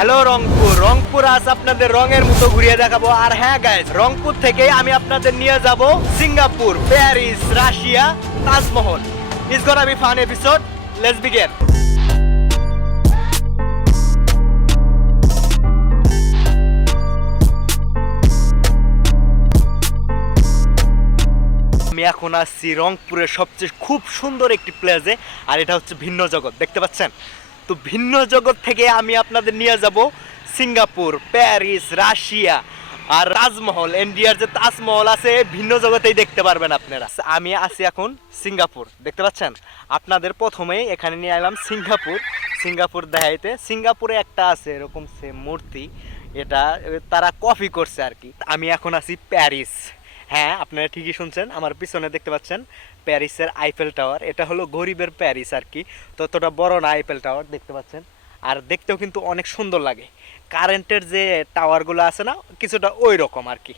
Hello Rangpur Rangpur আজ আপনাদের রঙের মতো ঘুরিয়ে দেখাবো। আর হ্যাঁ গাইজ রংপুর থেকে আমি আপনাদের নিয়ে যাব Singapore, Paris, Russia, Taj Mahal. It's gonna be fun episode let's begin আমি এখন আসছি রংপুরের সবচেয়ে খুব সুন্দর একটি প্লেসে আর এটা হচ্ছে ভিন্ন জগৎ। দেখতে পাচ্ছেন? তো ভিন্ন জগৎ থেকে আমি আপনাদের নিয়ে যাব সিঙ্গাপুর, প্যারিস, রাশিয়া আর তাজমহল। ইন্ডিয়ার যে তাজমহল আছে, ভিন্ন জগতেই দেখতে পারবেন আপনারা। আমি আছি এখন সিঙ্গাপুর, দেখতে পাচ্ছেন? আপনাদের প্রথমেই এখানে নিয়ে এলাম সিঙ্গাপুর। সিঙ্গাপুর দেখাইতে, সিঙ্গাপুরে একটা আছে, এরকম সে মূর্তি। এটা, তারা কপি করছে আর কি। আমি এখন আছি প্যারিস। হ্যাঁ আপনারা ঠিকই শুনছেন। আমার পিছনে দেখতে পাচ্ছেন প্যারিসের আইফেল টাওয়ার এটা হলো গরিবের প্যারিস আর কি। ততটা বড় না আইফেল টাওয়ার দেখতে পাচ্ছেন। আর দেখতেও কিন্তু অনেক সুন্দর লাগে। কারেন্টের যে টাওয়ারগুলো আছে না, কিছুটা ওই রকম আর কি।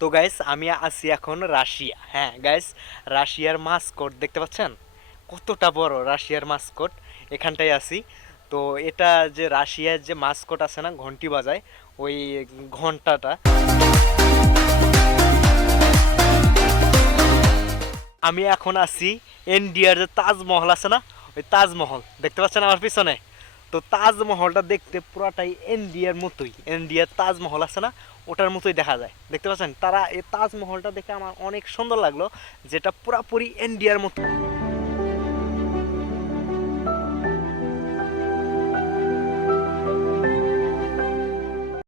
তো গাইস আমি আছি এখন রাশিয়া। হ্যাঁ গাইস রাশিয়ার মাস্কট দেখতে পাচ্ছেন? কতটা বড় রাশিয়ার মাস্কট এখানটায় আছি। তো এটা যে রাশিয়ার যে মাস্কট আছে না, ঘন্টি বাজায়, ওই ঘন্টাটা। আমি এখন আছি ইন্ডিয়ার যে তাজমহল আছে না, ওই তাজমহল, দেখতে পাচ্ছেন আমার পিছনে? তো তাজমহলটা দেখতে পুরাটাই ইন্ডিয়ার মতোই ইন্ডিয়ার তাজমহল আছে না, ওটার মতোই দেখা যায়। দেখতে পাচ্ছেন? তারা এই তাজমহলটা দেখে আমার অনেক সুন্দর লাগল, যেটা পুরাপুরি ইন্ডিয়ার মতো।